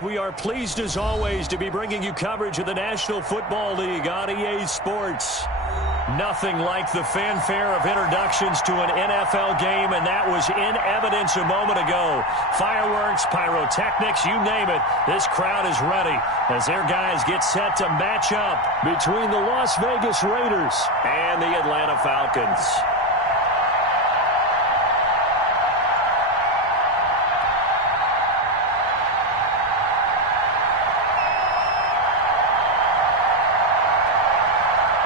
We are pleased as always to be bringing you coverage of the National Football League on EA Sports. Nothing like the fanfare of introductions to an NFL game, and that was in evidence a moment ago. Fireworks, pyrotechnics, you name it. This crowd is ready as their guys get set to match up between the Las Vegas Raiders and the Atlanta Falcons.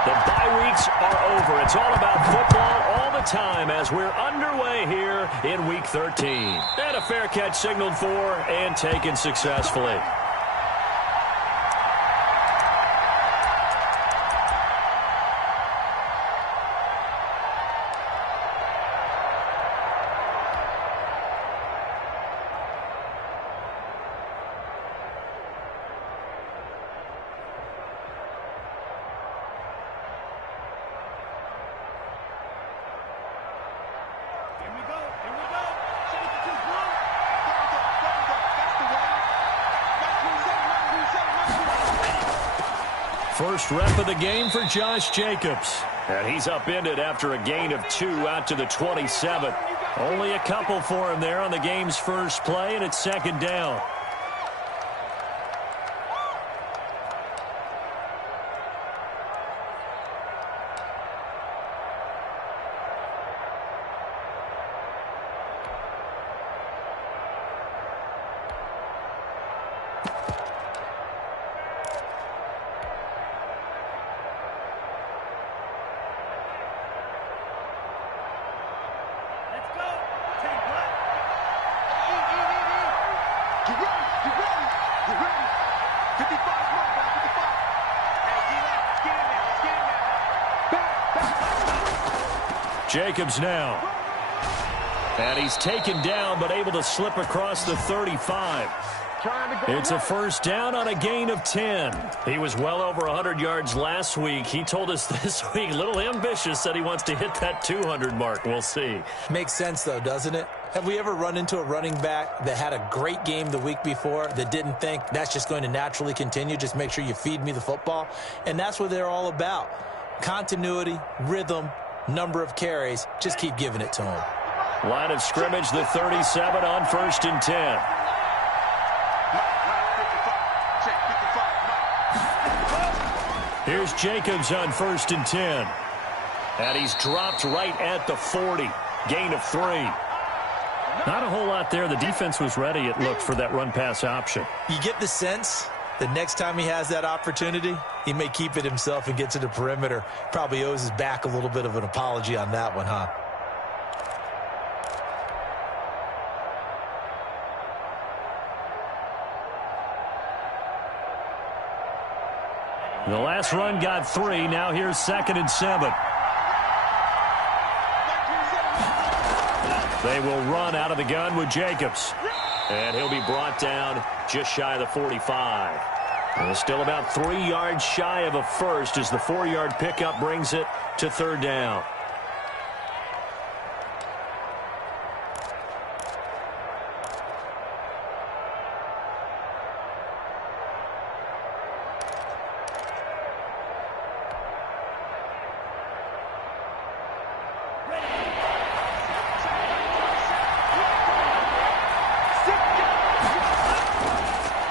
The bye weeks are over. It's all about football all the time as we're underway here in Week 13. And a fair catch signaled for and taken successfully. First rep of the game for Josh Jacobs. And he's upended after a gain of 2 out to the 27. Only a couple for him there on the game's first play, and it's second down. Jacobs now. And he's taken down but able to slip across the 35. It's a first down on a gain of 10. He was well over 100 yards last week. He told us this week, a little ambitious, said he wants to hit that 200 mark. We'll see. Makes sense, though, doesn't it? Have we ever run into a running back that had a great game the week before that didn't think that's just going to naturally continue? Just make sure you feed me the football. And that's what they're all about. Continuity, rhythm, number of carries. Just keep giving it to him. Line of scrimmage, the 37 on 1st and 10. Here's Jacobs on 1st and 10. And he's dropped right at the 40. Gain of 3. Not a whole lot there. The defense was ready, it looked, for that run-pass option. You get the sense the next time he has that opportunity, he may keep it himself and get to the perimeter. Probably owes his back a little bit of an apology on that one, huh? The last run got 3. Now here's 2nd and 7. They will run out of the gun with Jacobs. And he'll be brought down just shy of the 45. And still about 3 yards shy of a first as the 4-yard pickup brings it to 3rd down.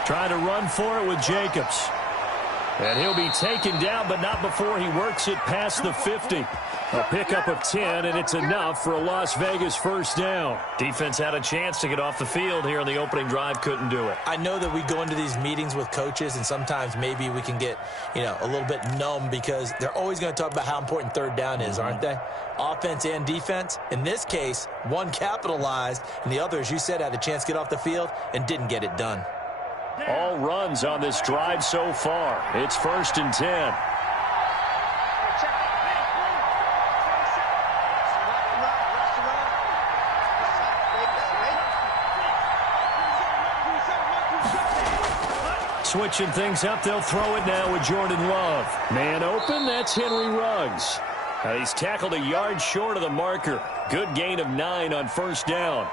Trying to run for it with Jacobs. And he'll be taken down, but not before he works it past the 50. A pickup of 10, and it's enough for a Las Vegas first down. Defense had a chance to get off the field here in the opening drive, couldn't do it. I know that we go into these meetings with coaches, and sometimes maybe we can get, a little bit numb because they're always going to talk about how important 3rd down is, aren't they? Offense and defense. In this case, one capitalized, and the other, as you said, had a chance to get off the field and didn't get it done. All runs on this drive so far. It's 1st and 10. Switching things up, they'll throw it now with Jordan Love. Man open, that's Henry Ruggs. He's tackled a yard short of the marker. Good gain of 9 on 1st down.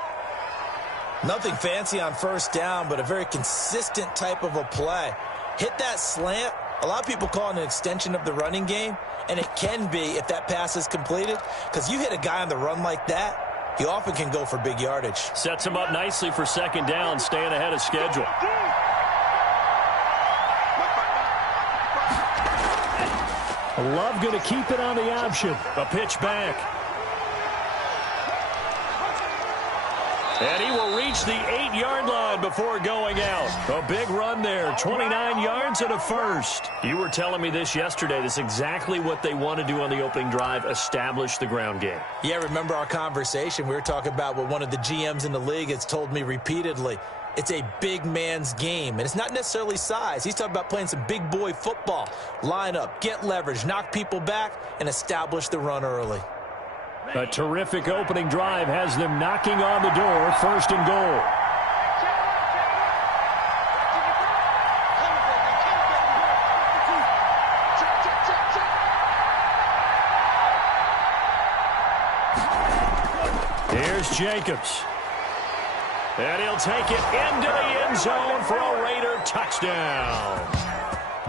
Nothing fancy on first down, but a very consistent type of a play. Hit that slant. A lot of people call it an extension of the running game, and it can be if that pass is completed, because you hit a guy on the run like that, he often can go for big yardage. Sets him up nicely for second down, staying ahead of schedule. Love going to keep it on the option. A pitch back. And he will reach the 8-yard line before going out. A big run there, 29 yards and a first. You were telling me this yesterday. This is exactly what they want to do on the opening drive, establish the ground game. Yeah, remember our conversation? We were talking about what one of the GMs in the league has told me repeatedly. It's a big man's game, and it's not necessarily size. He's talking about playing some big boy football. Line up, get leverage, knock people back, and establish the run early. A terrific opening drive has them knocking on the door, first and goal. Here's Jacobs. And he'll take it into the end zone for a Raider touchdown.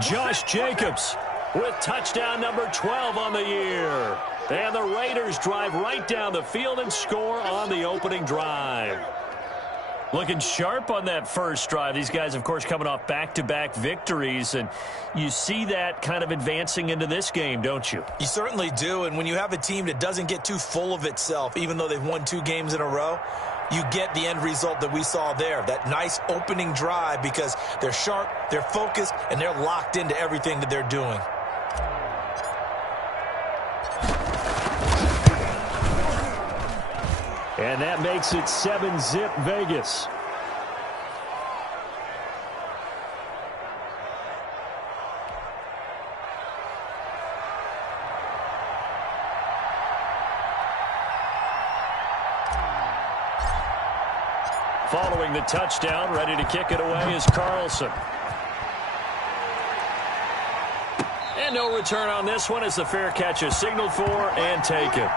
Josh Jacobs with touchdown number 12 on the year. And the Raiders drive right down the field and score on the opening drive. Looking sharp on that first drive. These guys, of course, coming off back-to-back victories. And you see that kind of advancing into this game, don't you? You certainly do. And when you have a team that doesn't get too full of itself, even though they've won 2 games in a row, you get the end result that we saw there. That nice opening drive because they're sharp, they're focused, and they're locked into everything that they're doing. And that makes it 7-zip Vegas. Following the touchdown, ready to kick it away is Carlson. And no return on this one as the fair catch is signaled for and taken.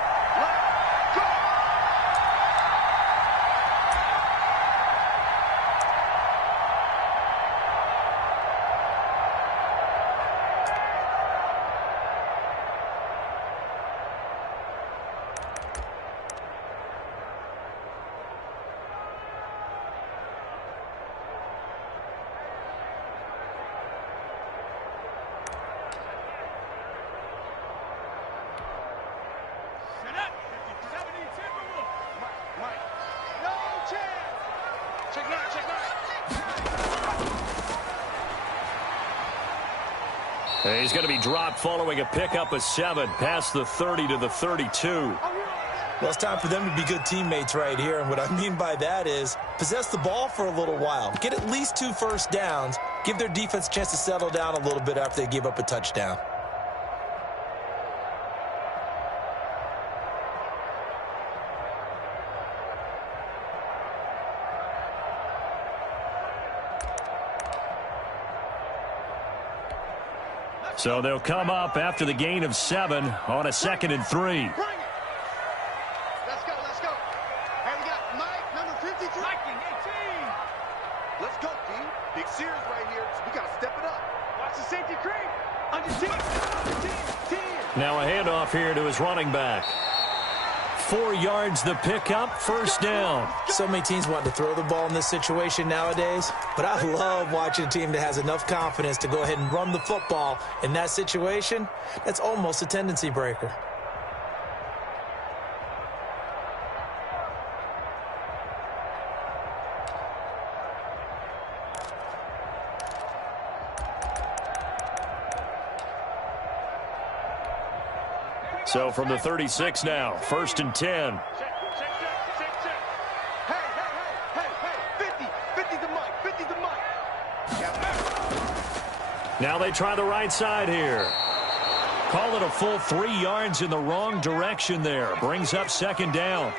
He's going to be dropped following a pickup of 7 past the 30 to the 32. Well, it's time for them to be good teammates right here. And what I mean by that is possess the ball for a little while. Get at least 2 first downs. Give their defense a chance to settle down a little bit after they give up a touchdown. So they'll come up after the gain of 7 on a 2nd and 3. Let's go, let's go. Hey, we got Mike, number 53. Mike, 18. Let's go, D. Big series right here, so we got to step it up. Watch the safety creep. Under 10. Now a handoff here to his running back. 4 yards the pickup, first down. So many teams want to throw the ball in this situation nowadays, but I love watching a team that has enough confidence to go ahead and run the football in that situation. That's almost a tendency breaker. So from the 36 now, 1st and 10. Now they try the right side here. Call it a full 3 yards in the wrong direction there. Brings up 2nd down.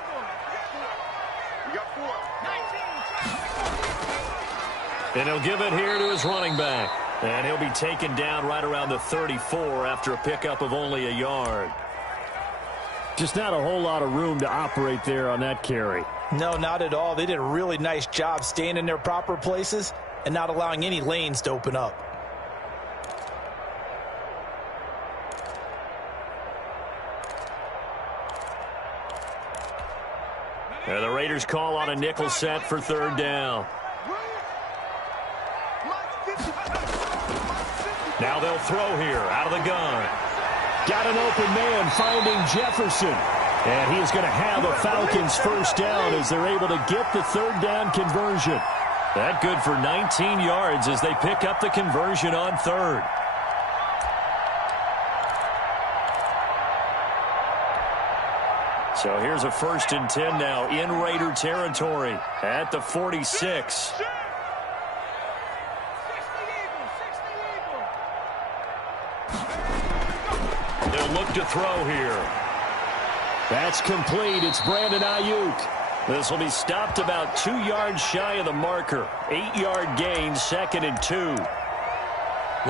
And he'll give it here to his running back. And he'll be taken down right around the 34 after a pickup of only a yard. Just not a whole lot of room to operate there on that carry. No, not at all. They did a really nice job staying in their proper places and not allowing any lanes to open up. And the Raiders call on a nickel set for third down. Now they'll throw here out of the gun. Got an open man finding Jefferson. And he is going to have the Falcons first down as they're able to get the third down conversion. That good for 19 yards as they pick up the conversion on third. So here's a 1st and 10 now in Raider territory at the 46. They'll look to throw here. That's complete. It's Brandon Ayuk. This will be stopped about 2 yards shy of the marker. 8-yard gain, 2nd and 2.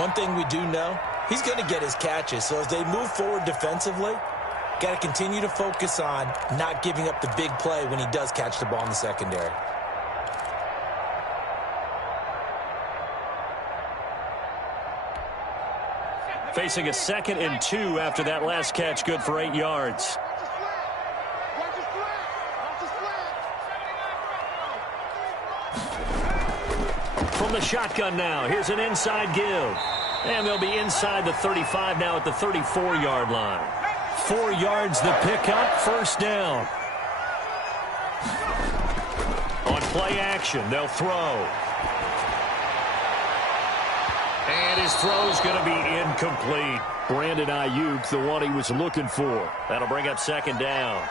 One thing we do know, he's going to get his catches. So as they move forward defensively, got to continue to focus on not giving up the big play when he does catch the ball in the secondary. Facing a 2nd and 2 after that last catch, good for 8 yards. From the shotgun now, here's an inside give. And they'll be inside the 35 now at the 34-yard line. 4 yards the pickup, first down. On play action, they'll throw. And his throw's going to be incomplete. Brandon Ayuk, the one he was looking for. That'll bring up 2nd down.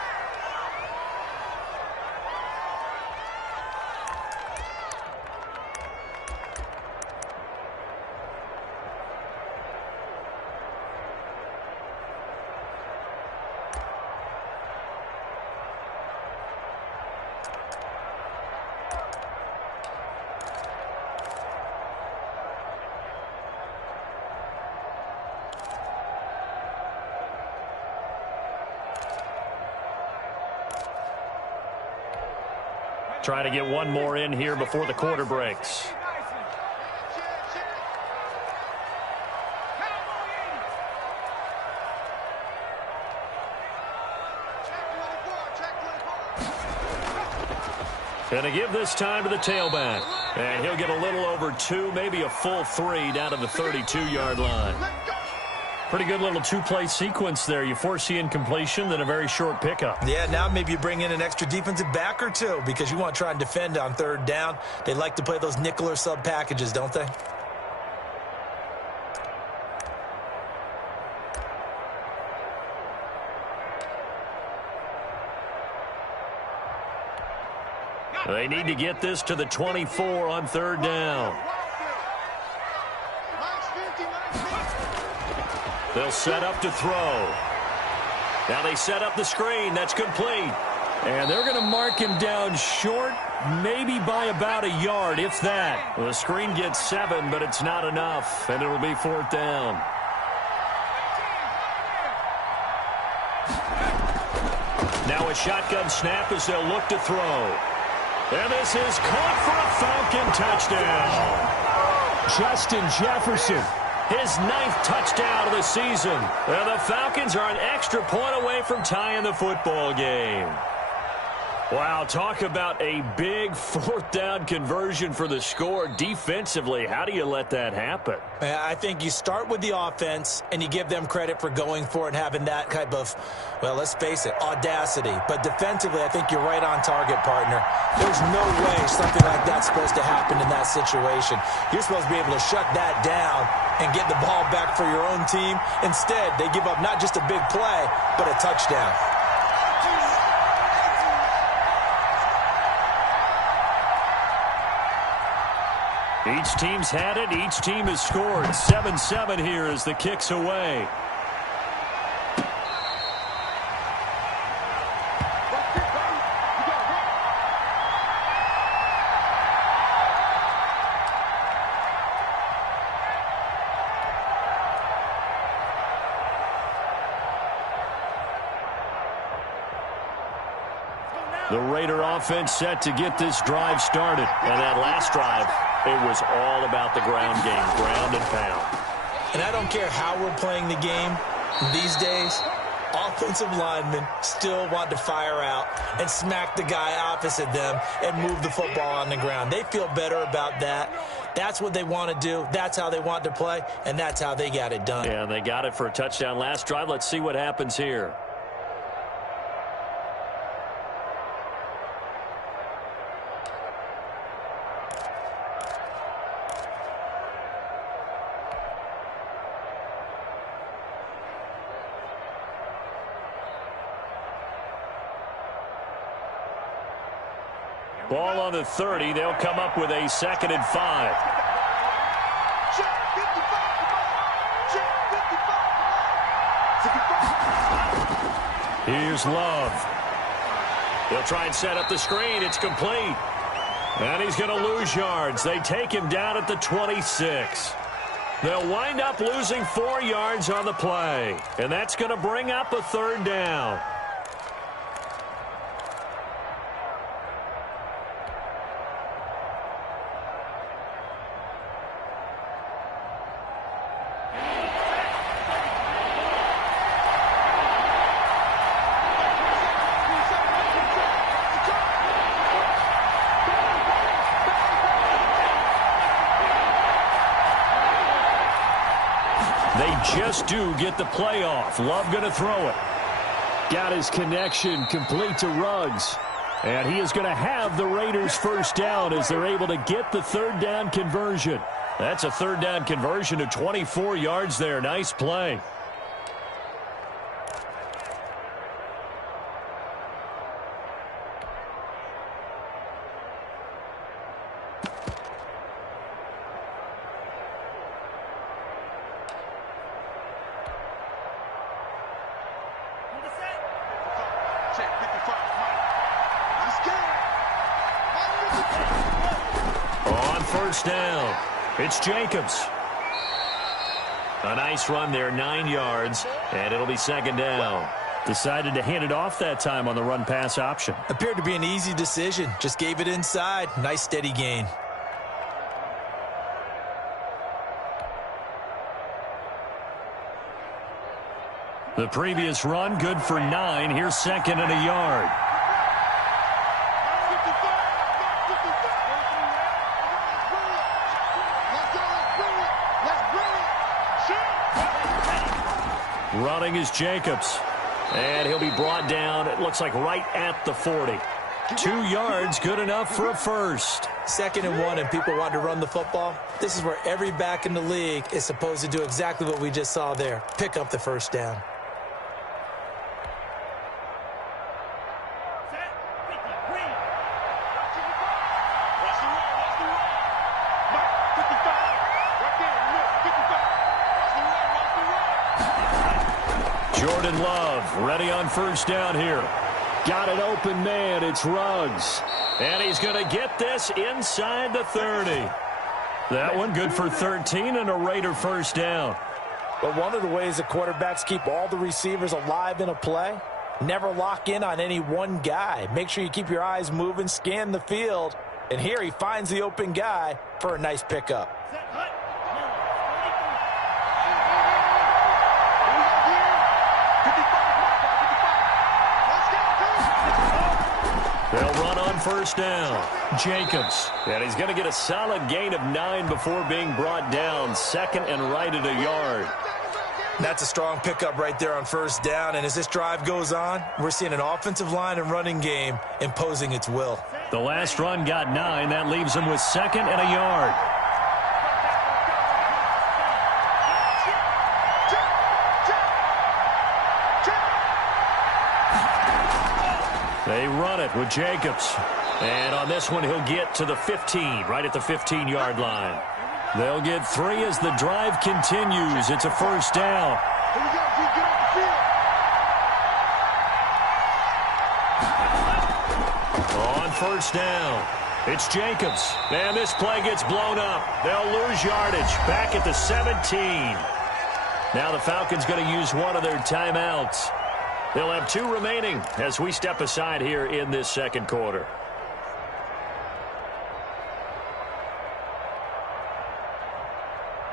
Trying to get one more in here before the quarter breaks. Going to give this time to the tailback. And he'll get a little over 2, maybe a full 3 down to the 32-yard line. Pretty good little 2-play sequence there. You force the incompletion, then a very short pickup. Yeah, now maybe you bring in an extra defensive back or 2 because you want to try and defend on third down. They like to play those nickel or sub packages, don't they? They need to get this to the 24 on third down. They'll set up to throw. Now they set up the screen. That's complete. And they're going to mark him down short, maybe by about a yard, if that. The screen gets 7, but it's not enough, and it'll be 4th down. Now a shotgun snap as they'll look to throw. And this is caught for a Falcon touchdown. Justin Jefferson, his 9th touchdown of the season. And the Falcons are an extra point away from tying the football game. Wow, talk about a big 4th down conversion for the score. Defensively, how do you let that happen? I think you start with the offense and you give them credit for going for it and having that type of, well, let's face it, audacity. But defensively, I think you're right on target, partner. There's no way something like that's supposed to happen in that situation. You're supposed to be able to shut that down and get the ball back for your own team. Instead, they give up not just a big play, but a touchdown. Each team's had it. Each team has scored. 7-7 here as the kick's away. The Raider offense set to get this drive started. And that last drive, it was all about the ground game, ground and pound. And I don't care how we're playing the game these days, offensive linemen still want to fire out and smack the guy opposite them and move the football on the ground. They feel better about that. That's what they want to do. That's how they want to play, and that's how they got it done. Yeah, and they got it for a touchdown last drive. Let's see what happens here. Ball on the 30. They'll come up with a 2nd and 5. Here's Love. He'll try and set up the screen. It's complete. And he's going to lose yards. They take him down at the 26. They'll wind up losing 4 yards on the play. And that's going to bring up a 3rd down. Just do get the play off. Love going to throw it. Got his connection complete to Ruggs. And he is going to have the Raiders 1st down as they're able to get the 3rd down conversion. That's a 3rd down conversion to 24 yards there. Nice play. Down. It's Jacobs. A nice run there, 9 yards, and it'll be 2nd down. Decided to hand it off that time on the run-pass option. Appeared to be an easy decision. Just gave it inside. Nice steady gain. The previous run, good for 9. Here's 2nd and a yard. Running is Jacobs. And he'll be brought down, it looks like right at the 40. 2 yards, good enough for a 1st. 2nd and 1, and people want to run the football. This is where every back in the league is supposed to do exactly what we just saw there. Pick up the 1st down. Jordan Love ready on 1st down here. Got an open man. It's Ruggs. And he's going to get this inside the 30. That one good for 13 and a Raider 1st down. But one of the ways the quarterbacks keep all the receivers alive in a play, never lock in on any one guy. Make sure you keep your eyes moving, scan the field. And here he finds the open guy for a nice pickup. They'll run on 1st down. Jacobs. And he's going to get a solid gain of 9 before being brought down. 2nd and right at a yard. That's a strong pickup right there on 1st down. And as this drive goes on, we're seeing an offensive line and running game imposing its will. The last run got 9. That leaves him with 2nd and a yard. They run it with Jacobs. And on this one, he'll get to the 15, right at the 15-yard line. They'll get 3 as the drive continues. It's a 1st down. On 1st down, it's Jacobs. And this play gets blown up. They'll lose yardage back at the 17. Now the Falcons going to use one of their timeouts. They'll have 2 remaining as we step aside here in this second quarter.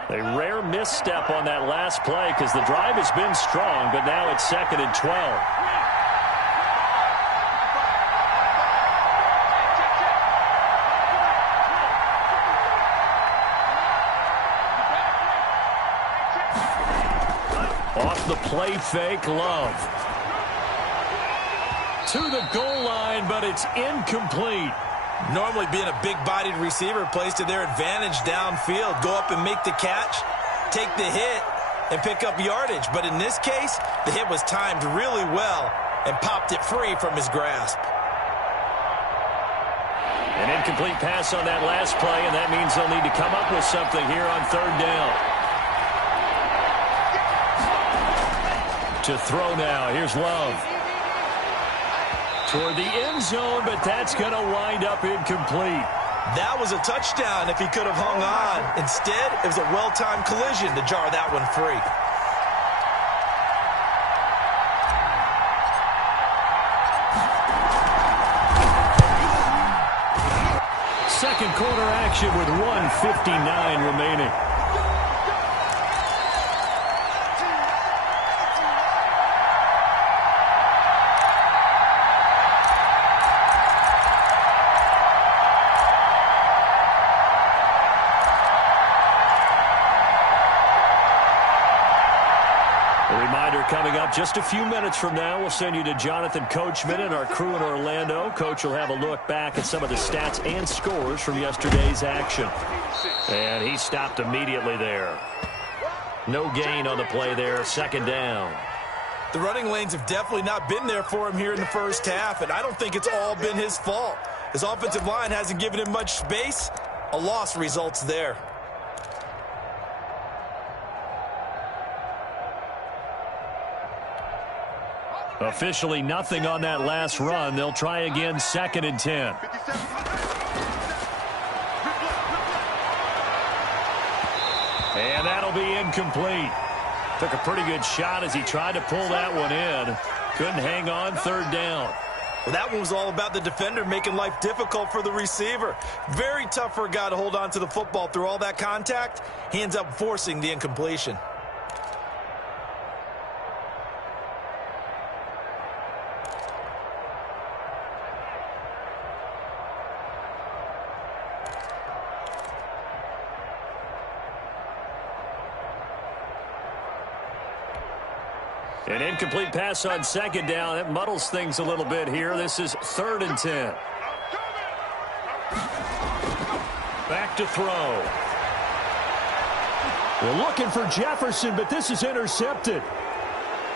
A rare misstep on that last play because the drive has been strong, but now it's 2nd and 12. Off the play fake, Love. To the goal line, but it's incomplete. Normally being a big-bodied receiver plays to their advantage downfield. Go up and make the catch, take the hit, and pick up yardage. But in this case, the hit was timed really well and popped it free from his grasp. An incomplete pass on that last play, and that means they'll need to come up with something here on 3rd down. To throw now, here's Love. Toward the end zone, but that's going to wind up incomplete. That was a touchdown if he could have hung on. Instead, it was a well-timed collision to jar that one free. Second quarter action with 1:59 remaining. Coming up just a few minutes from now, we'll send you to Jonathan Coachman and our crew in Orlando. Coach will have a look back at some of the stats and scores from yesterday's action. And he stopped immediately there. No gain on the play there, 2nd down. The running lanes have definitely not been there for him here in the first half, and I don't think it's all been his fault. His offensive line hasn't given him much space. A loss results there. Officially nothing on that last run. They'll try again, 2nd and 10. And that'll be incomplete. Took a pretty good shot as he tried to pull that one in. Couldn't hang on, 3rd down. Well, that one was all about the defender making life difficult for the receiver. Very tough for a guy to hold on to the football through all that contact. He ends up forcing the incompletion. An incomplete pass on 2nd down. That muddles things a little bit here. This is 3rd and 10. Back to throw. We're looking for Jefferson, but this is intercepted.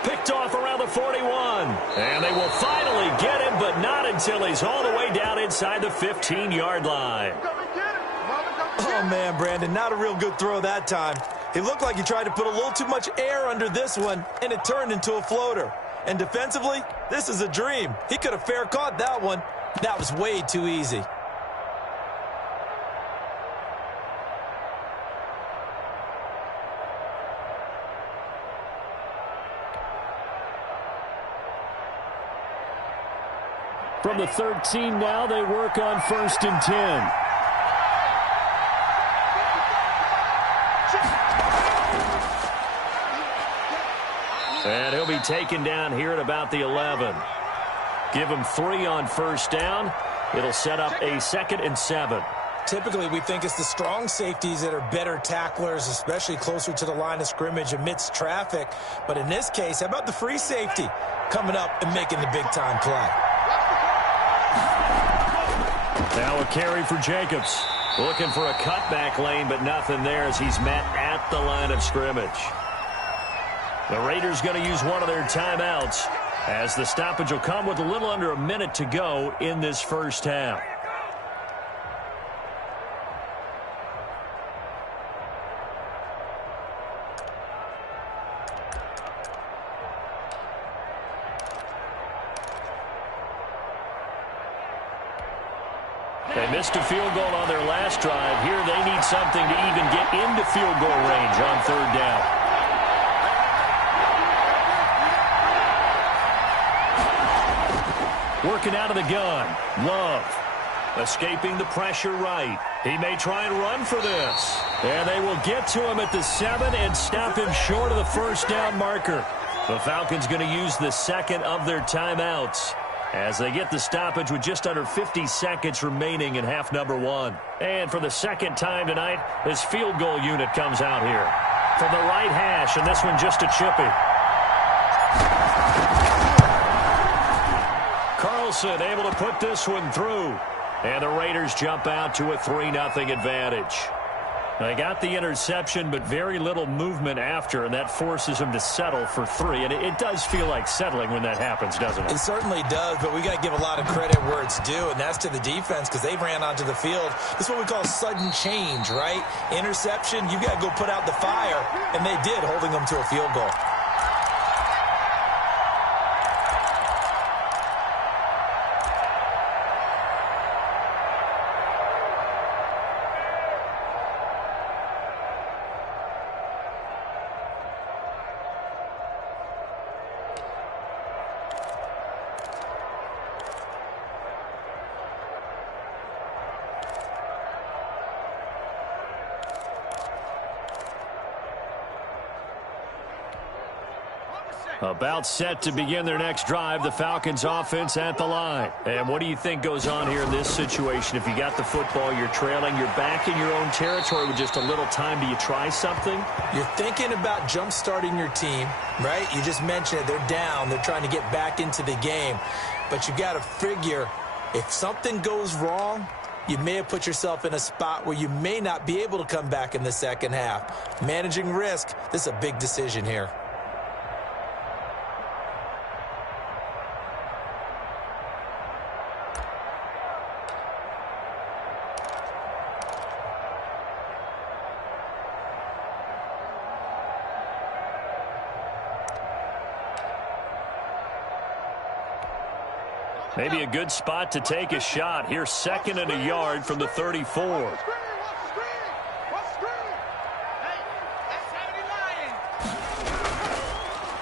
Picked off around the 41. And they will finally get him, but not until he's all the way down inside the 15-yard line. Oh, man, Brandon, not a real good throw that time. It looked like he tried to put a little too much air under this one, and it turned into a floater. And defensively, this is a dream. He could have fair caught that one. That was way too easy. From the 13 now, they work on 1st and 10. And he'll be taken down here at about the 11. Give him 3 on 1st down. It'll set up a 2nd and 7. Typically, we think it's the strong safeties that are better tacklers, especially closer to the line of scrimmage amidst traffic. But in this case, how about the free safety coming up and making the big-time play? Now a carry for Jacobs. Looking for a cutback lane, but nothing there as he's met at the line of scrimmage. The Raiders going to use one of their timeouts as the stoppage will come with a little under a minute to go in this first half. They missed a field goal on their last drive. Here they need something to even get into field goal range on 3rd down. Working out of the gun. Love. Escaping the pressure right. He may try and run for this. And they will get to him at the 7 and stop him short of the first down marker. The Falcons going to use the second of their timeouts as they get the stoppage with just under 50 seconds remaining in half number 1. And for the second time tonight, this field goal unit comes out here. From the right hash, and this one just a chippy. Carlson able to put this one through. And the Raiders jump out to a 3-0 advantage. They got the interception, but very little movement after, and that forces them to settle for 3. And it does feel like settling when that happens, doesn't it? It certainly does, but we got to give a lot of credit where it's due, and that's to the defense because they ran onto the field. This is what we call sudden change, right? Interception, you got to go put out the fire, and they did, holding them to a field goal. About set to begin their next drive, the Falcons offense at the line. And what do you think goes on here in this situation? If you got the football, you're trailing, you're back in your own territory with just a little time. Do you try something? You're thinking about jump-starting your team, right? You just mentioned it. They're down. They're trying to get back into the game. But you got to figure if something goes wrong, you may have put yourself in a spot where you may not be able to come back in the second half. Managing risk, this is a big decision here. Maybe a good spot to take a shot. Here's 2nd and a yard from the 34.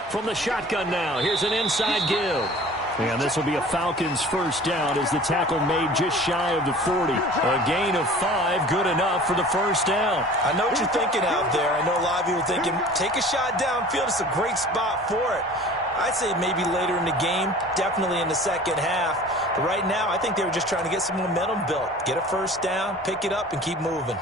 From the shotgun now, here's an inside give. And this will be a Falcons first down as the tackle made just shy of the 40. A gain of 5, good enough for the first down. I know what you're thinking out there. I know a lot of people thinking, take a shot downfield. It's a great spot for it. I'd say maybe later in the game, definitely in the second half. But right now, I think they were just trying to get some momentum built. Get a first down, pick it up, and keep moving.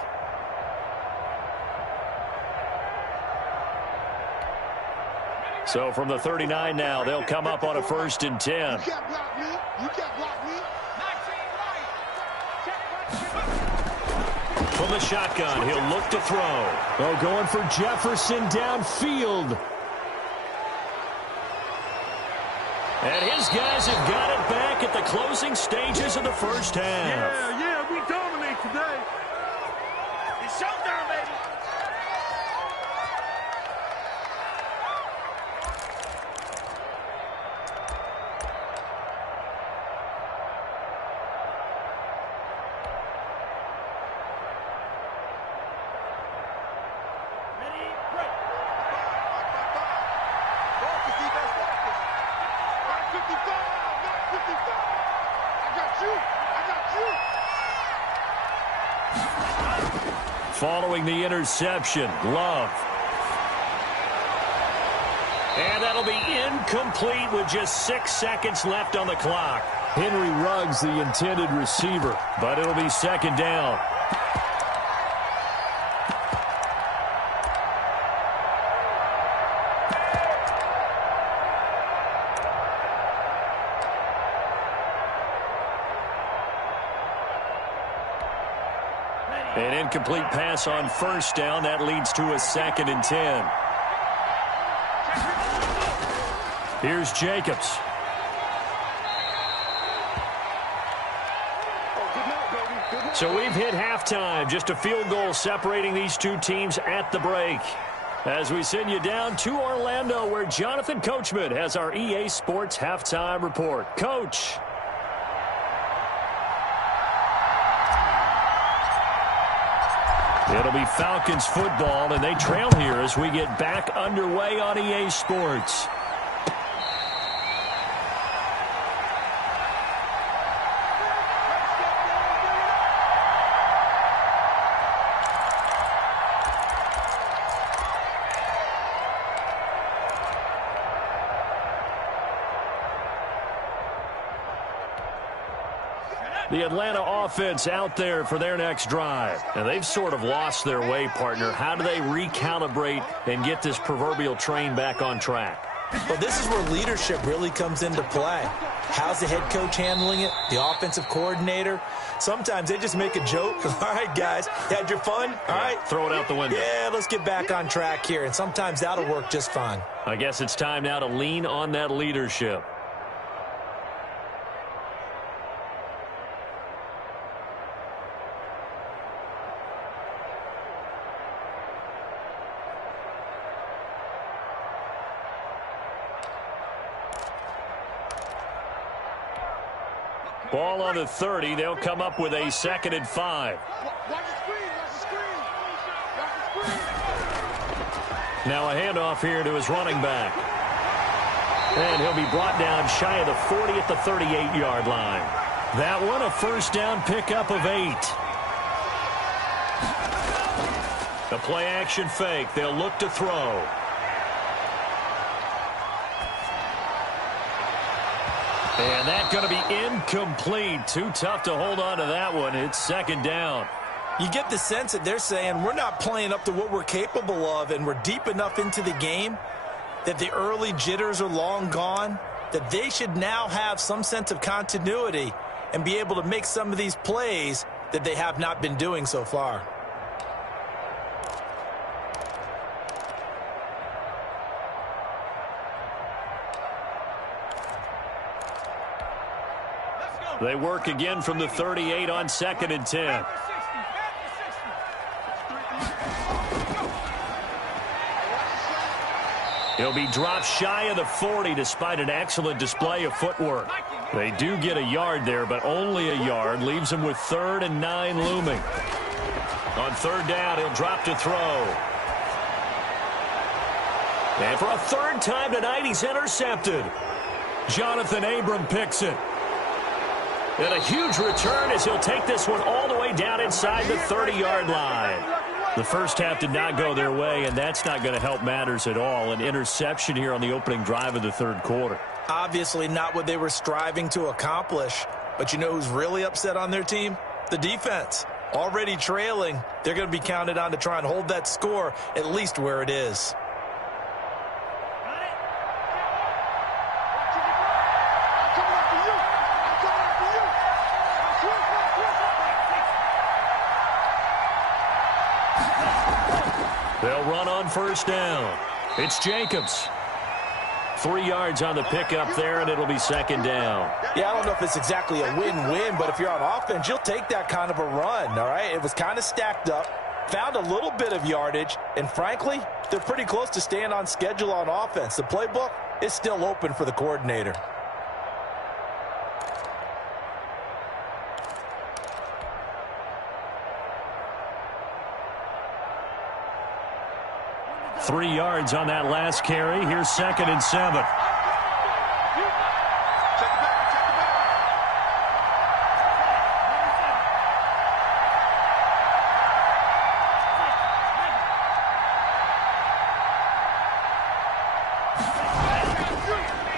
So from the 39 now, they'll come up on a 1st and 10. You can't block me. You can't block me. From the shotgun, he'll look to throw. Oh, going for Jefferson downfield. And his guys have got it back at the closing stages of the first half. Yeah, we dominate today. It's showtime, baby. Following the interception, Love. And that'll be incomplete with just 6 seconds left on the clock. Henry Ruggs, the intended receiver, but it'll be 2nd down. An incomplete pass on 1st down. That leads to a 2nd and 10. Here's Jacobs. So we've hit halftime. Just a field goal separating these two teams at the break. As we send you down to Orlando, where Jonathan Coachman has our EA Sports halftime report. Coach. It'll be Falcons football, and they trail here as we get back underway on EA Sports. The Atlanta offense out there for their next drive. And they've sort of lost their way, partner. How do they recalibrate and get this proverbial train back on track? Well, this is where leadership really comes into play. How's the head coach handling it? The offensive coordinator? Sometimes they just make a joke. All right, guys, had your fun? All right. Throw it out the window. Yeah, let's get back on track here. And sometimes that'll work just fine. I guess it's time now to lean on that leadership. Ball on the 30. They'll come up with a 2nd and 5. Now a handoff here to his running back. And he'll be brought down shy of the 40 at the 38-yard line. That one, a first down pickup of 8. The play action fake. They'll look to throw. And that's going to be incomplete. Too tough to hold on to that one. It's 2nd down. You get the sense that they're saying we're not playing up to what we're capable of, and we're deep enough into the game that the early jitters are long gone, that they should now have some sense of continuity and be able to make some of these plays that they have not been doing so far. They work again from the 38 on 2nd and 10. He'll be dropped shy of the 40 despite an excellent display of footwork. They do get a yard there, but only a yard. Leaves them with 3rd and 9 looming. On 3rd down, he'll drop to throw. And for a 3rd time tonight, he's intercepted. Jonathan Abram picks it. And a huge return as he'll take this one all the way down inside the 30-yard line. The first half did not go their way, and that's not going to help matters at all. An interception here on the opening drive of the 3rd quarter. Obviously not what they were striving to accomplish. But you know who's really upset on their team? The defense. Already trailing. They're going to be counted on to try and hold that score at least where it is. They'll run on 1st down. It's Jacobs. 3 yards on the pickup there, and it'll be 2nd down. Yeah, I don't know if it's exactly a win-win, but if you're on offense, you'll take that kind of a run, all right? It was kind of stacked up, found a little bit of yardage, and frankly, they're pretty close to staying on schedule on offense. The playbook is still open for the coordinator. Three yards on that last carry. Here's 2nd and 7.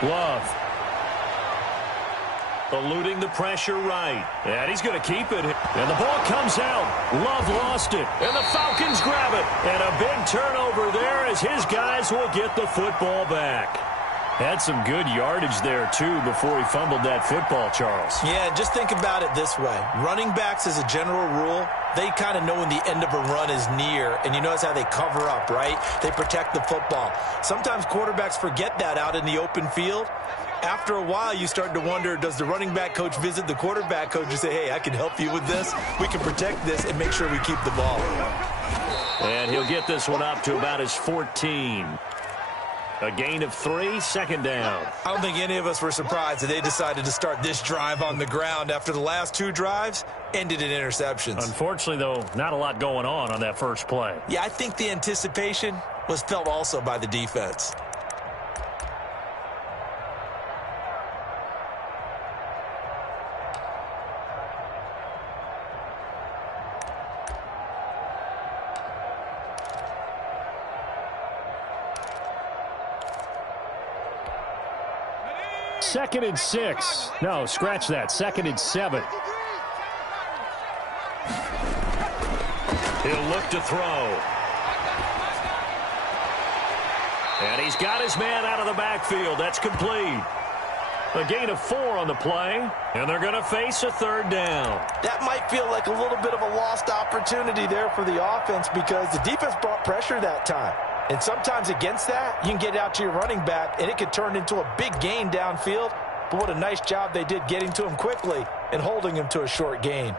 Love. Eluding the pressure right. And he's going to keep it. And the ball comes out. Love lost it. And the Falcons grab it. And a big turnover there as his guys will get the football back. Had some good yardage there, too, before he fumbled that football, Charles. Yeah, just think about it this way. Running backs, as a general rule, they kind of know when the end of a run is near, and you notice how they cover up, right? They protect the football. Sometimes quarterbacks forget that out in the open field. After a while, you start to wonder, does the running back coach visit the quarterback coach and say, hey, I can help you with this. We can protect this and make sure we keep the ball. And he'll get this one up to about his 14. A gain of 3, 2nd down. I don't think any of us were surprised that they decided to start this drive on the ground after the last 2 drives ended in interceptions. Unfortunately, though, not a lot going on that first play. Yeah, I think the anticipation was felt also by the defense. Second and 6. No, scratch that. 2nd and 7. He'll look to throw. And he's got his man out of the backfield. That's complete. A gain of 4 on the play, and they're going to face a 3rd down. That might feel like a little bit of a lost opportunity there for the offense because the defense brought pressure that time. And sometimes against that, you can get out to your running back, and it could turn into a big gain downfield. But what a nice job they did getting to him quickly and holding him to a short gain.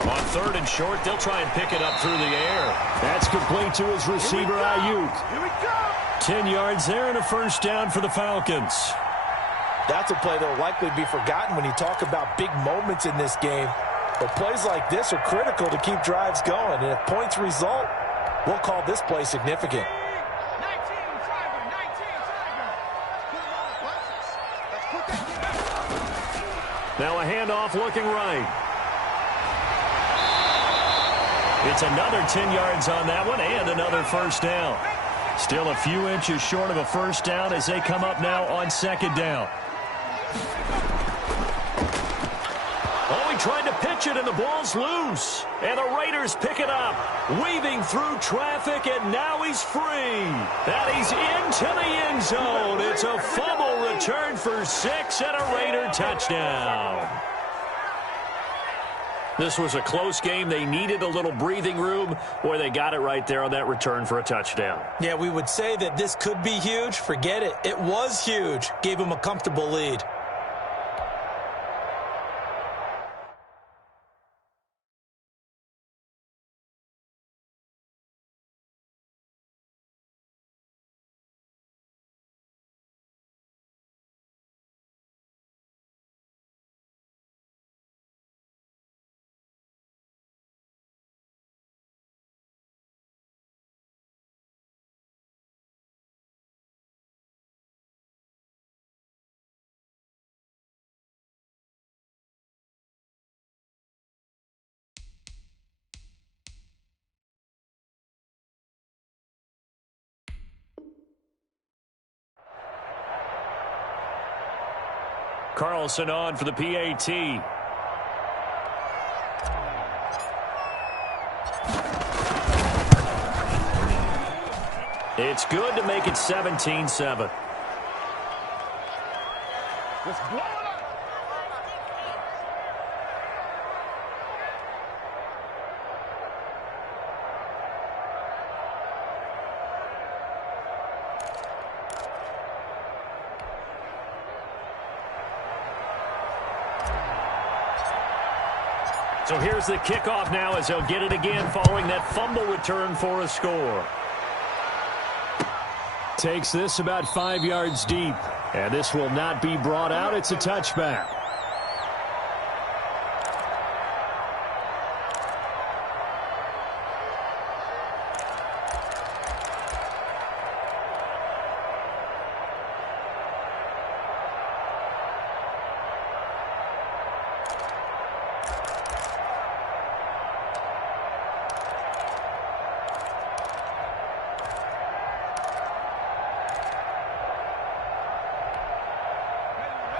On 3rd and short, they'll try and pick it up through the air. That's complete to his receiver, Ayuk. Here we go. 10 yards there and a 1st down for the Falcons. That's a play that will likely be forgotten when you talk about big moments in this game. But plays like this are critical to keep drives going. And if points result, we'll call this play significant. 19, Tiger, 19, Tiger. Let's put that. Now a handoff looking right. It's another 10 yards on that one and another 1st down. Still a few inches short of a 1st down as they come up now on 2nd down. Oh, he tried to pitch it and the ball's loose. And the Raiders pick it up, weaving through traffic, and now he's free. And he's into the end zone. It's a fumble return for 6 and a Raider touchdown. This was a close game. They needed a little breathing room. Boy, they got it right there on that return for a touchdown. Yeah, we would say that this could be huge. Forget it. It was huge. Gave him a comfortable lead. Carlson on for the PAT. It's good to make it 17-7. Let's blow it up. So here's the kickoff now as they'll get it again following that fumble return for a score. Takes this about 5 yards deep. And this will not be brought out. It's a touchback.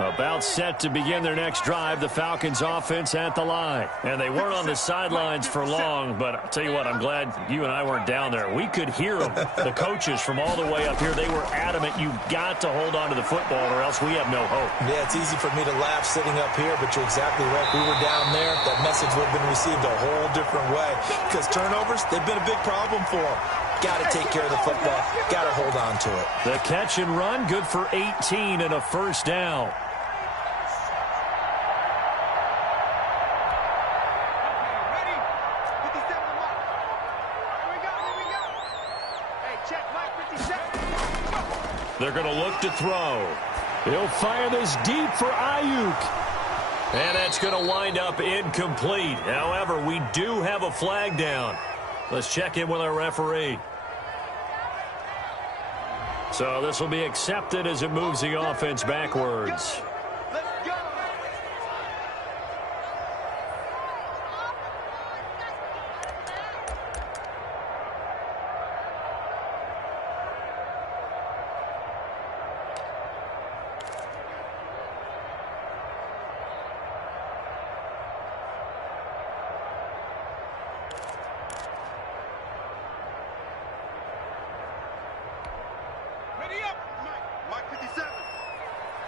About set to begin their next drive, the Falcons offense at the line. And they weren't on the sidelines for long, but I'll tell you what, I'm glad you and I weren't down there. We could hear them, the coaches from all the way up here. They were adamant, you've got to hold on to the football or else we have no hope. Yeah, it's easy for me to laugh sitting up here, but you're exactly right. We were down there. That message would have been received a whole different way because turnovers, they've been a big problem for them. Got to take care of the football. Got to hold on to it. The catch and run, good for 18 and a 1st down. They're going to look to throw. He'll fire this deep for Ayuk. And that's going to wind up incomplete. However, we do have a flag down. Let's check in with our referee. So this will be accepted as it moves the offense backwards.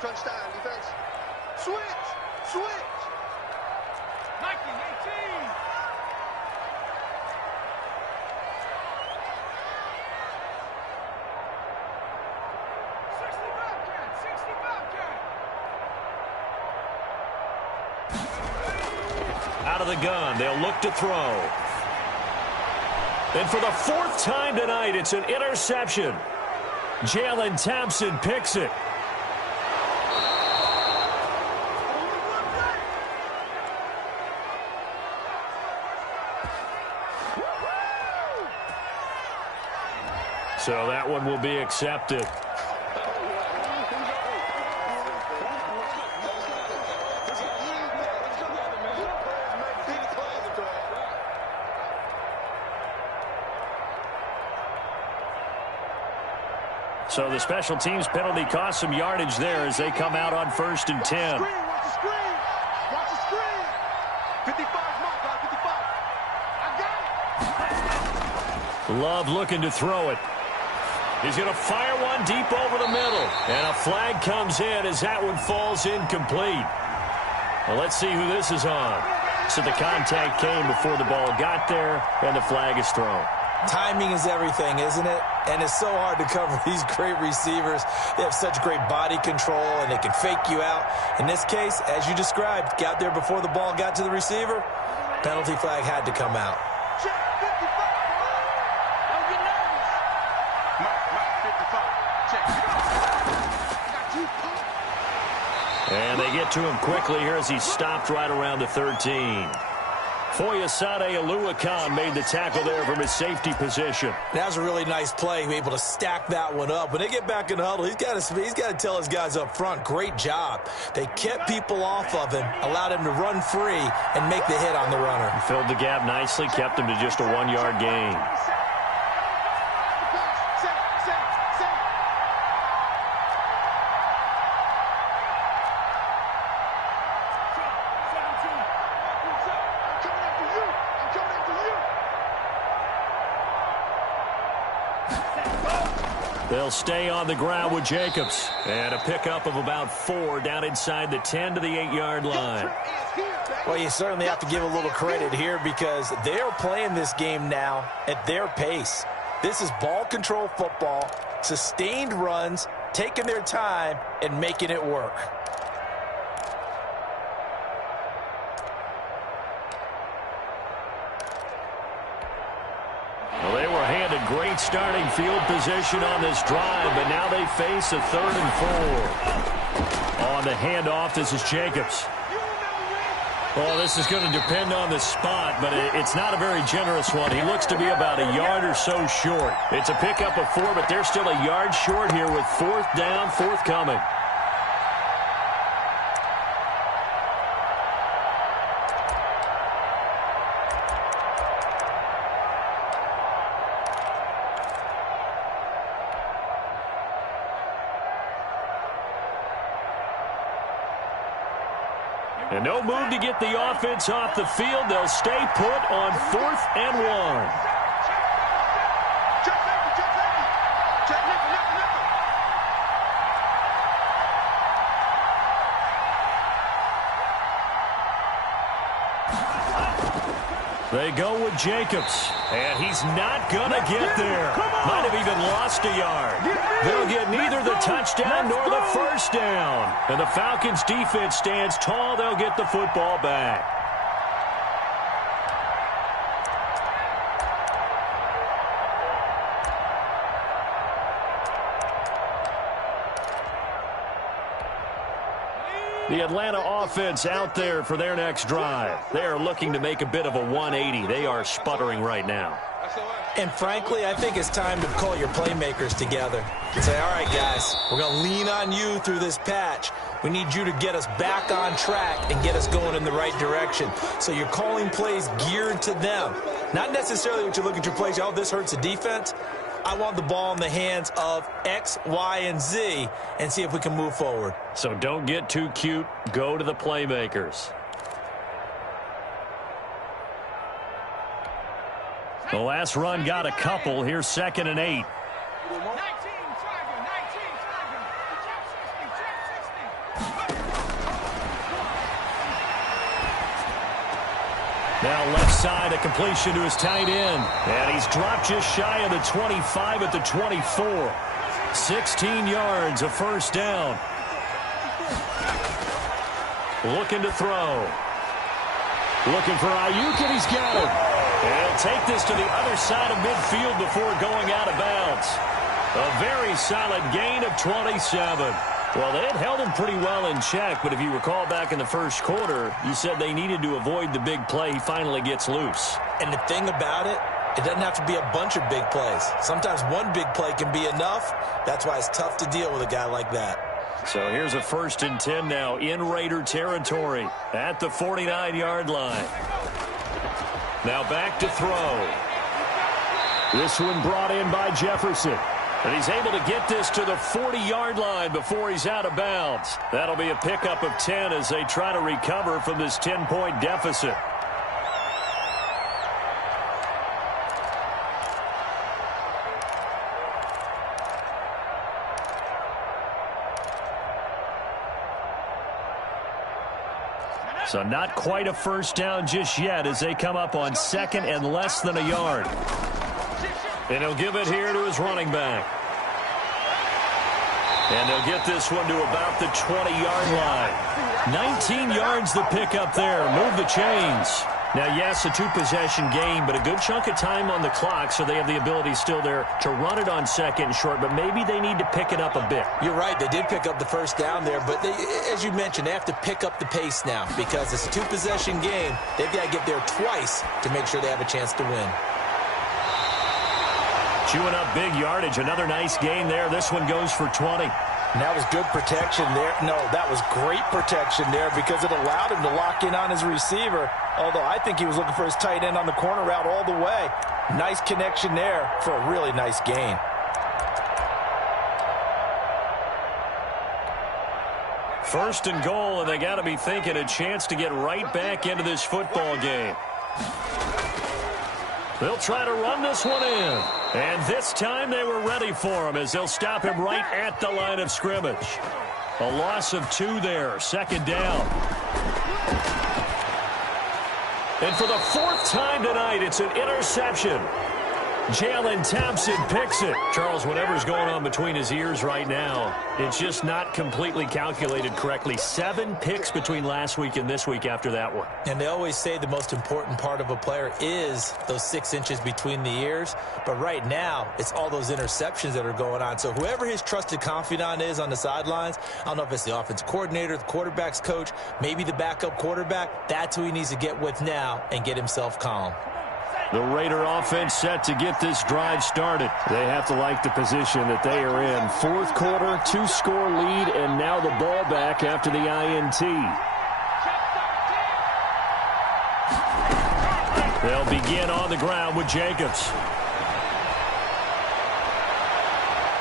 Crunch time, defense. Switch! Switch! 1918! Out of the gun, they'll look to throw. And for the fourth time tonight, it's an interception. Jalen Thompson picks it. So that one will be accepted. So the special teams penalty cost some yardage there as they come out on 1st and 10. Watch the screen! Watch the screen! 55, mark on 55. I got it! Love looking to throw it. He's going to fire one deep over the middle. And a flag comes in as that one falls incomplete. Well, let's see who this is on. So the contact came before the ball got there, and the flag is thrown. Timing is everything, isn't it? And it's so hard to cover these great receivers. They have such great body control, and they can fake you out. In this case, as you described, got there before the ball got to the receiver. Penalty flag had to come out. Check 55. Don't get nervous. Mike, 55. Check. And they get to him quickly here as he's stopped right around the 13. Foyesade Aluakan made the tackle there from his safety position. That was a really nice play, able to stack that one up. When they get back in the huddle, he's got to tell his guys up front, great job. They kept people off of him, allowed him to run free and make the hit on the runner. He filled the gap nicely, kept him to just a 1-yard gain. They'll stay on the ground with Jacobs. And a pickup of about 4 down inside the 10 to the 8-yard line. Well, you certainly have to give a little credit here because they're playing this game now at their pace. This is ball control football, sustained runs, taking their time, and making it work. Well, they were handed great starting field position on this drive, but now they face a 3rd and 4. On the handoff, this is Jacobs. Well, this is going to depend on the spot, but it's not a very generous one. He looks to be about a yard or so short. It's a pickup of 4, but they're still a yard short here with 4th down, forthcoming. And no move to get the offense off the field. They'll stay put on 4th and 1. They go with Jacobs, and he's not going to get there. Might have even lost a yard. They'll get neither the touchdown nor the first down. And the Falcons' defense stands tall. They'll get the football back. The Atlanta offense out there for their next drive. They are looking to make a bit of a 180. They are sputtering right now. And frankly, I think it's time to call your playmakers together and say, all right, guys, we're going to lean on you through this patch. We need you to get us back on track and get us going in the right direction. So you're calling plays geared to them. Not necessarily what you look at your plays, oh, this hurts the defense. I want the ball in the hands of X, Y, and Z and see if we can move forward. So don't get too cute. Go to the playmakers. The last run got a couple. Here's 2nd and 8. 19, Tiger, 19, Tiger. Check 60, check 60. Now left side, a completion to his tight end. And he's dropped just shy of the 25 at the 24. 16 yards, a first down. Looking to throw. Looking for Ayuk, and he's got him. And he'll take this to the other side of midfield before going out of bounds. A very solid gain of 27. Well, they had held him pretty well in check, but if you recall back in the first quarter, you said they needed to avoid the big play. He finally gets loose. And the thing about it, it doesn't have to be a bunch of big plays. Sometimes one big play can be enough. That's why it's tough to deal with a guy like that. So here's a 1st and 10 now in Raider territory at the 49-yard line. Now back to throw. This one brought in by Jefferson. And he's able to get this to the 40-yard line before he's out of bounds. That'll be a pickup of 10 as they try to recover from this 10-point deficit. So not quite a first down just yet as they come up on 2nd and less than a yard. And he'll give it here to his running back. And they'll get this one to about the 20-yard line. 19 yards the pickup there. Move the chains. Now, yes, a 2-possession game, but a good chunk of time on the clock, so they have the ability still there to run it on 2nd and short, but maybe they need to pick it up a bit. You're right. They did pick up the first down there, but they, as you mentioned, they have to pick up the pace now because it's a 2-possession game. They've got to get there twice to make sure they have a chance to win. Chewing up big yardage. Another nice gain there. This one goes for 20. And that was good protection there. No, that was great protection there because it allowed him to lock in on his receiver. Although I think he was looking for his tight end on the corner route all the way. Nice connection there for a really nice gain. First and goal, and they got to be thinking a chance to get right back into this football game. They'll try to run this one in. And this time they were ready for him as they'll stop him right at the line of scrimmage. A loss of 2 there, 2nd down. And for the 4th time tonight, it's an interception. Jalen Thompson picks it. Charles, whatever's going on between his ears right now, it's just not completely calculated correctly. 7 picks between last week and this week after that one. And they always say the most important part of a player is those 6 inches between the ears. But right now, it's all those interceptions that are going on. So whoever his trusted confidant is on the sidelines, I don't know if it's the offensive coordinator, the quarterback's coach, maybe the backup quarterback, that's who he needs to get with now and get himself calm. The Raider offense set to get this drive started. They have to like the position that they are in. 4th quarter, 2-score lead, and now the ball back after the INT. They'll begin on the ground with Jacobs.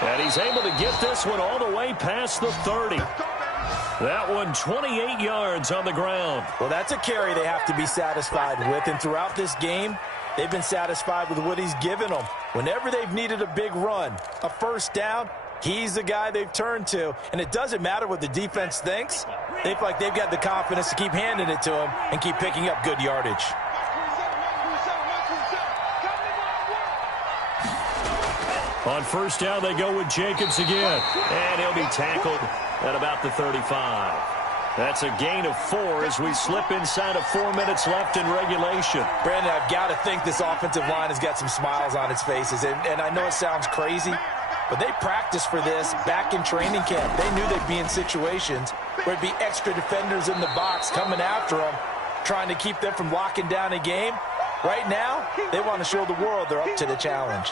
And he's able to get this one all the way past the 30. That one 28 yards on the ground. Well, that's a carry they have to be satisfied with, and throughout this game, they've been satisfied with what he's given them. Whenever they've needed a big run, a first down, he's the guy they've turned to. And it doesn't matter what the defense thinks. They feel like they've got the confidence to keep handing it to him and keep picking up good yardage. On first down, they go with Jacobs again. And he'll be tackled at about the 35. That's a gain of 4 as we slip inside of 4 minutes left in regulation. Brandon, I've got to think this offensive line has got some smiles on its faces. And I know it sounds crazy, but they practiced for this back in training camp. They knew they'd be in situations where it'd be extra defenders in the box coming after them, trying to keep them from locking down a game. Right now, they want to show the world they're up to the challenge.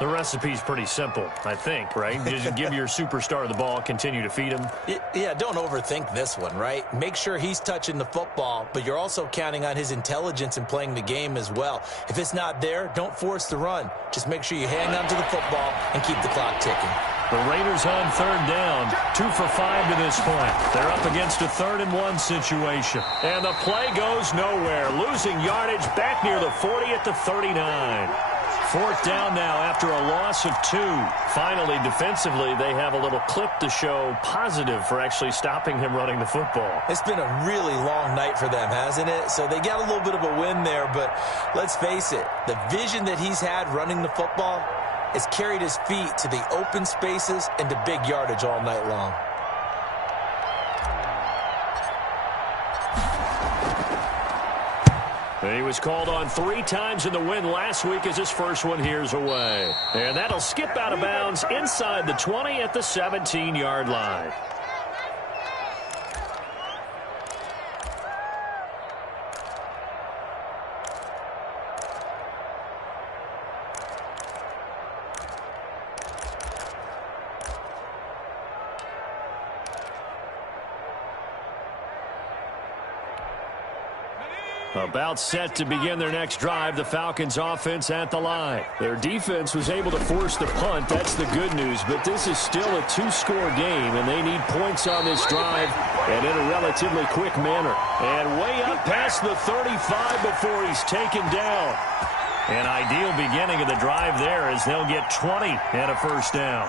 The recipe's pretty simple, I think, right? Just give your superstar the ball, continue to feed him. Yeah, don't overthink this one, right? Make sure he's touching the football, but you're also counting on his intelligence in playing the game as well. If it's not there, don't force the run. Just make sure you hang on to the football and keep the clock ticking. The Raiders on 3rd down, 2 for 5 to this point. They're up against a 3rd and 1 situation. And the play goes nowhere. Losing yardage back near the 40 at the 39. 4th down now after a loss of 2. Finally, defensively, they have a little clip to show positive for actually stopping him running the football. It's been a really long night for them, hasn't it? So they got a little bit of a win there, but let's face it, the vision that he's had running the football has carried his feet to the open spaces and to big yardage all night long. He was called on 3 times in the win last week as his first one here's away. And that'll skip out of bounds inside the 20 at the 17-yard line. About set to begin their next drive, the Falcons offense at the line. Their defense was able to force the punt. That's the good news, but this is still a 2-score game, and they need points on this drive and in a relatively quick manner. And way up past the 35 before he's taken down. An ideal beginning of the drive there as they'll get 20 and a first down.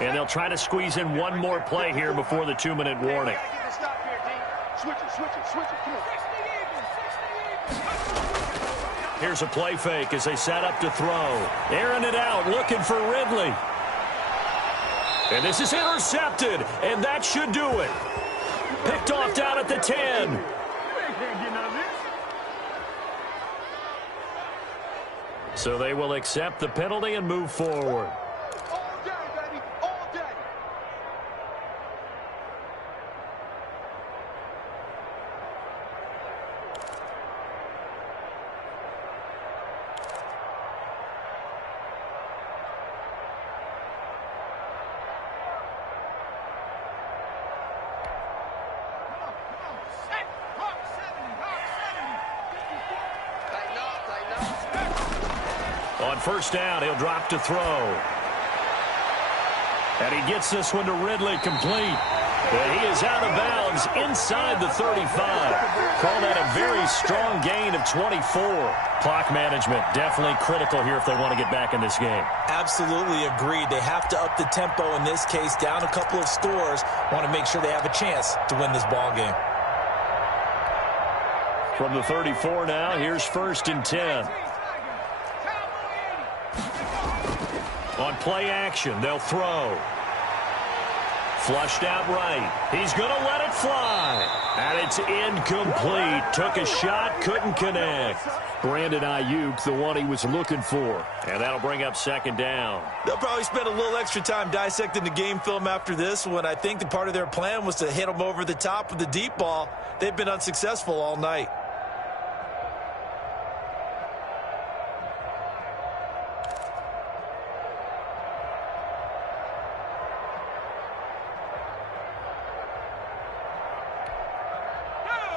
And they'll try to squeeze in one more play here before the 2-minute warning. Here's a play fake as they set up to throw. Airing it out, looking for Ridley. And this is intercepted, and that should do it. Picked off down at the 10. So they will accept the penalty and move forward. On first down, he'll drop to throw. And he gets this one to Ridley complete. And he is out of bounds inside the 35. Call that a very strong gain of 24. Clock management definitely critical here if they want to get back in this game. Absolutely agreed. They have to up the tempo in this case, down a couple of scores. Want to make sure they have a chance to win this ball game. From the 34 now, here's 1st and 10. On play action, they'll throw. Flushed out right. He's going to let it fly. And it's incomplete. Took a shot, couldn't connect. Brandon Ayuk, the one he was looking for. And that'll bring up 2nd down. They'll probably spend a little extra time dissecting the game film after this one. I think the part of their plan was to hit him over the top with the deep ball. They've been unsuccessful all night.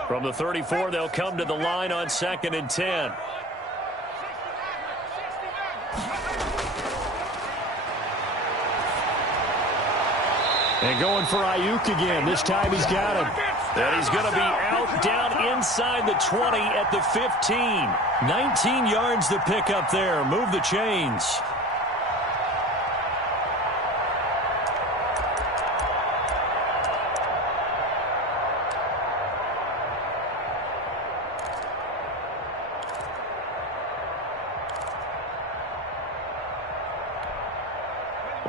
From the 34, they'll come to the line on 2nd and 10. And going for Ayuk again. This time he's got him. And he's going to be out down inside the 20 at the 15. 19 yards to pick up there. Move the chains.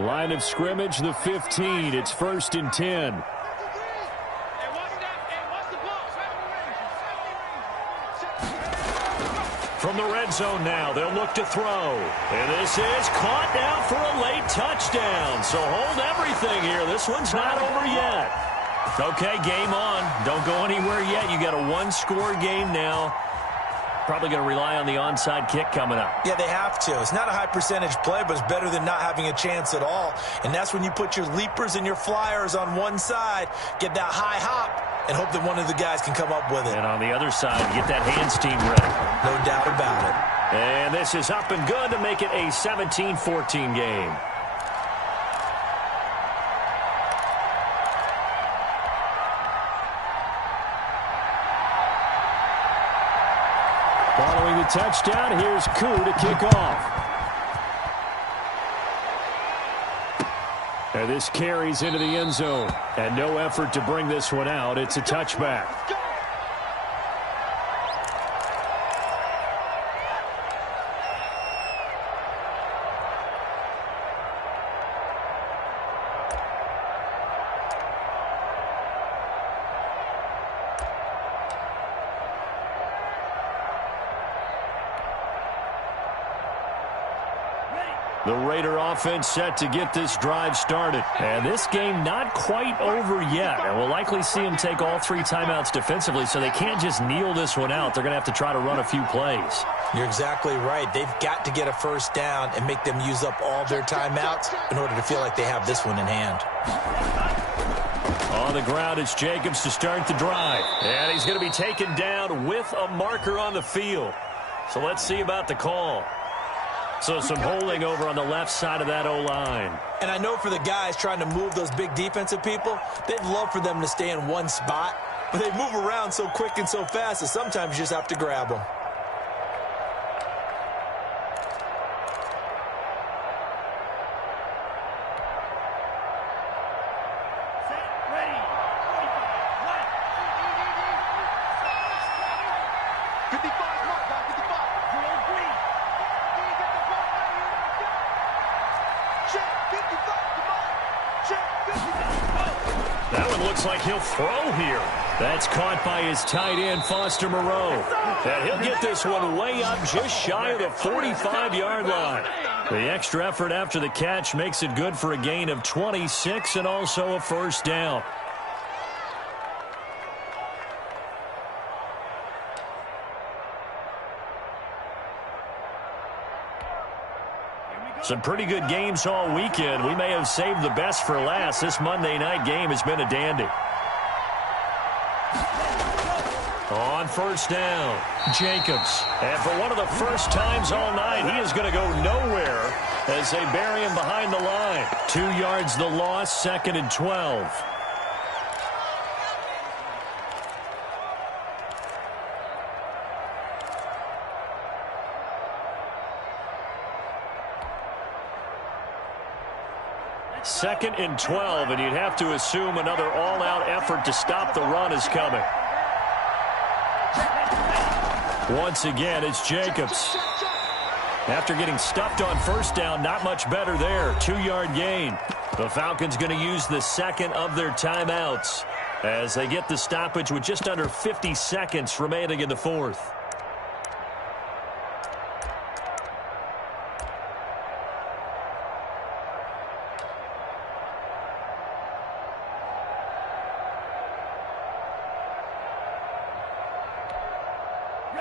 Line of scrimmage, the 15. It's 1st and 10. From the red zone now, they'll look to throw. And this is caught now for a late touchdown. So hold everything here. This one's not over yet. Okay, game on. Don't go anywhere yet. You got a 1-score game now. Probably going to rely on the onside kick coming up. Yeah, they have to. It's not a high percentage play, but it's better than not having a chance at all. And that's when you put your leapers and your flyers on one side, get that high hop, and hope that one of the guys can come up with it. And on the other side, get that hands team ready. No doubt about it. And this is up and good to make it a 17-14 game. Following the touchdown, here's Koo to kick off. And this carries into the end zone. And no effort to bring this one out. It's a touchback. The Raider offense set to get this drive started. And this game not quite over yet. And we'll likely see them take all 3 timeouts defensively, so they can't just kneel this one out. They're going to have to try to run a few plays. You're exactly right. They've got to get a first down and make them use up all their timeouts in order to feel like they have this one in hand. On the ground, it's Jacobs to start the drive. And he's going to be taken down with a marker on the field. So let's see about the call. So some holding over on the left side of that O-line. And I know for the guys trying to move those big defensive people, they'd love for them to stay in one spot. But they move around so quick and so fast that sometimes you just have to grab them. That one looks like he'll throw here. That's caught by his tight end, Foster Moreau. And he'll get this one way up just shy of the 45-yard line. The extra effort after the catch makes it good for a gain of 26 and also a first down. Some pretty good games all weekend. We may have saved the best for last. This Monday night game has been a dandy. On first down, Jacobs. And for one of the first times all night, he is going to go nowhere as they bury him behind the line. 2 yards the loss, 2nd and 12. Second and 12, and you'd have to assume another all-out effort to stop the run is coming. Once again, it's Jacobs. After getting stuffed on first down, not much better there. 2-yard gain. The Falcons going to use the second of their timeouts as they get the stoppage with just under 50 seconds remaining in the fourth.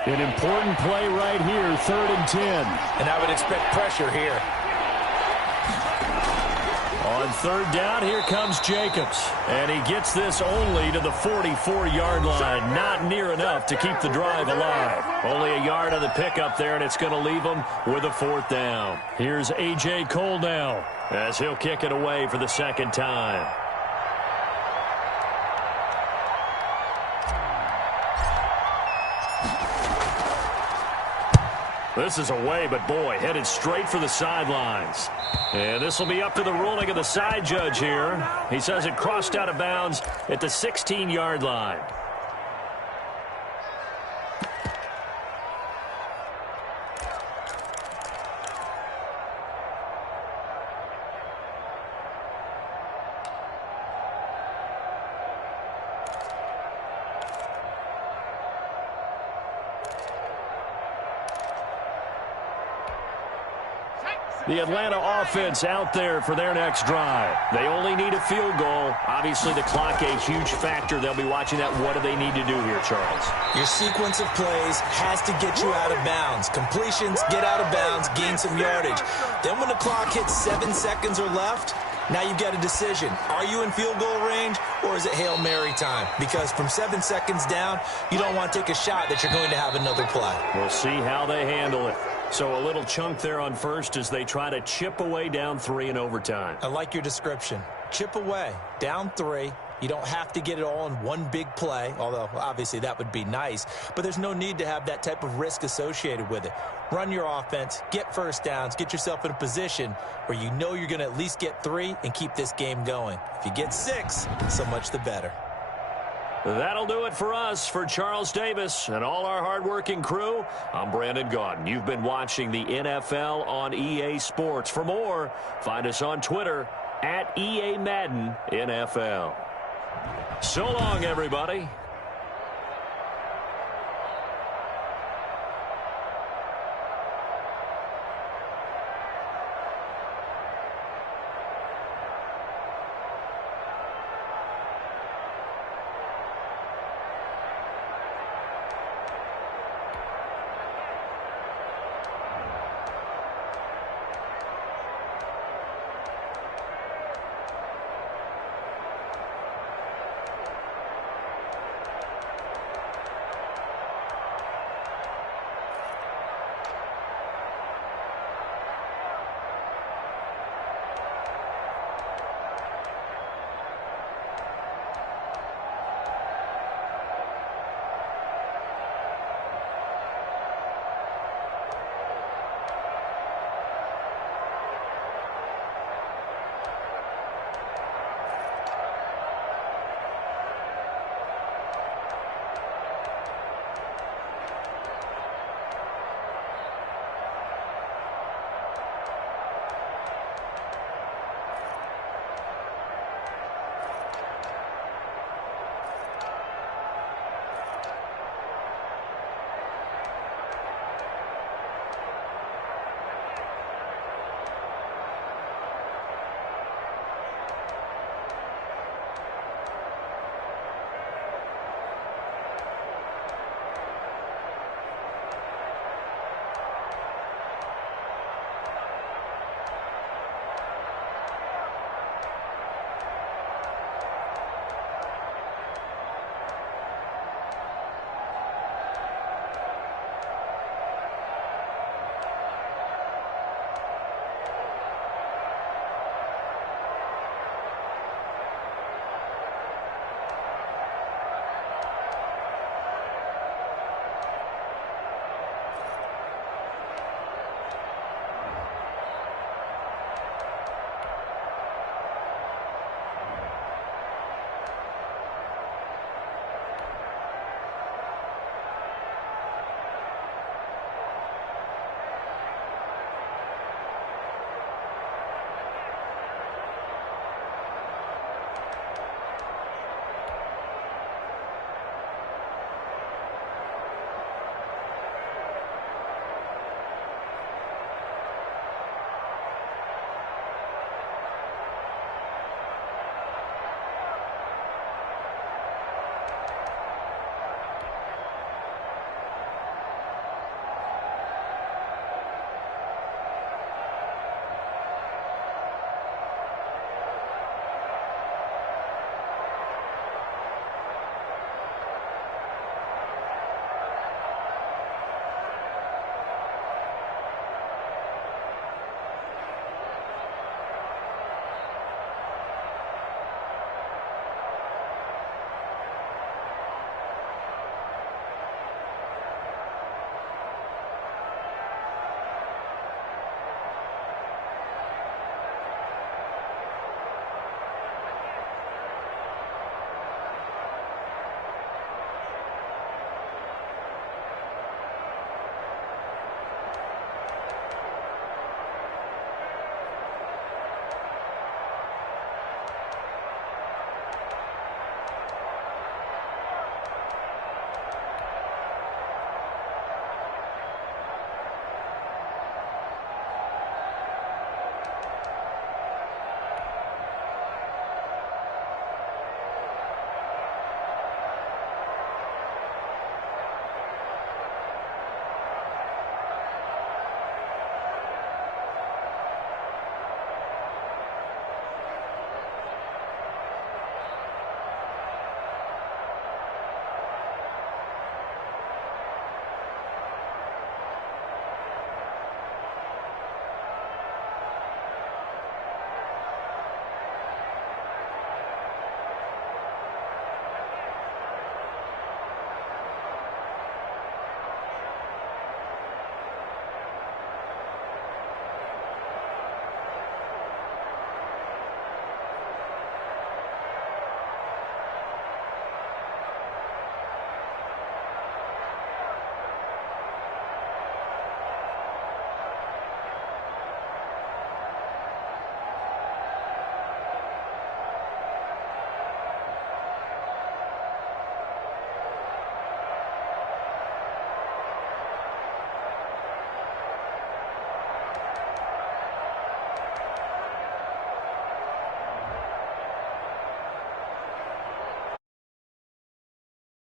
An important play right here, 3rd and 10. And I would expect pressure here. On 3rd down, here comes Jacobs. And he gets this only to the 44-yard line. Not near enough to keep the drive alive. Only a yard on the pickup there, and it's going to leave him with a 4th down. Here's A.J. Cole now as he'll kick it away for the 2nd time. This is away, but boy, headed straight for the sidelines. And this will be up to the ruling of the side judge here. He says it crossed out of bounds at the 16-yard line. The Atlanta offense out there for their next drive. They only need a field goal. Obviously, the clock a huge factor. They'll be watching that. What do they need to do here, Charles? Your sequence of plays has to get you out of bounds. Completions, get out of bounds, gain some yardage. Then when the clock hits 7 seconds or left, now you've got a decision. Are you in field goal range, or is it Hail Mary time? Because from 7 seconds down, you don't want to take a shot that you're going to have another play. We'll see how they handle it. So a little chunk there on first as they try to chip away down 3 in overtime. I like your description. Chip away, down 3, You don't have to get it all in one big play, although obviously that would be nice. But there's no need to have that type of risk associated with it. Run your offense, get first downs, get yourself in a position where you know you're going to at least get 3 and keep this game going. If you get 6, so much the better. That'll do it for us. For Charles Davis and all our hardworking crew, I'm Brandon Gaudin. You've been watching the NFL on EA Sports. For more, find us on Twitter @EA Madden NFL. So long, everybody.